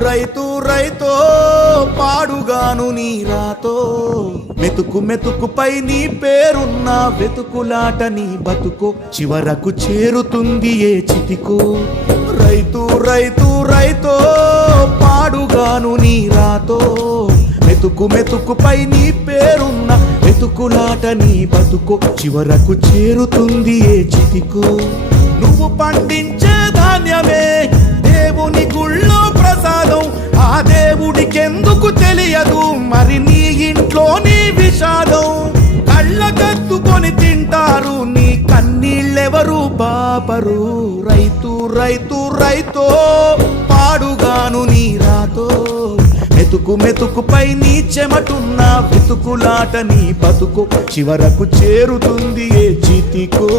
రైతు రైతో పాడుగాను నీ రాతో మెతుకు మెతుకుపై నీ పేరున్న వెతుకులాట నీ బతుకో చివరకు చేరుతుంది ఏ చితికో రైతు రైతు రైతో పాడుగాను నీ రాతో మెతుకు మెతుకుపై నీ పేరున్న వెతుకులాట నీ బతుకో చివరకు చేరుతుంది ఏ చితికో నువ్వు పండించే ధాన్యమే దేవుని గుళ్ళో ప్రసాదం ఆ దేవుడికెందుకు తెలియదు మరి నీ ఇంట్లో నీ విషాదం కళ్ళకత్తుకొని తింటారు నీ కన్నీళ్ళెవరు బాపరు రైతు రైతు రైతో పాడుగాను నీ రాతో మెతుకు మెతుకుపై నీ చెమటున్న వెతుకులాట నీ బతుకు చివరకు చేరుతుంది ఏ చితికో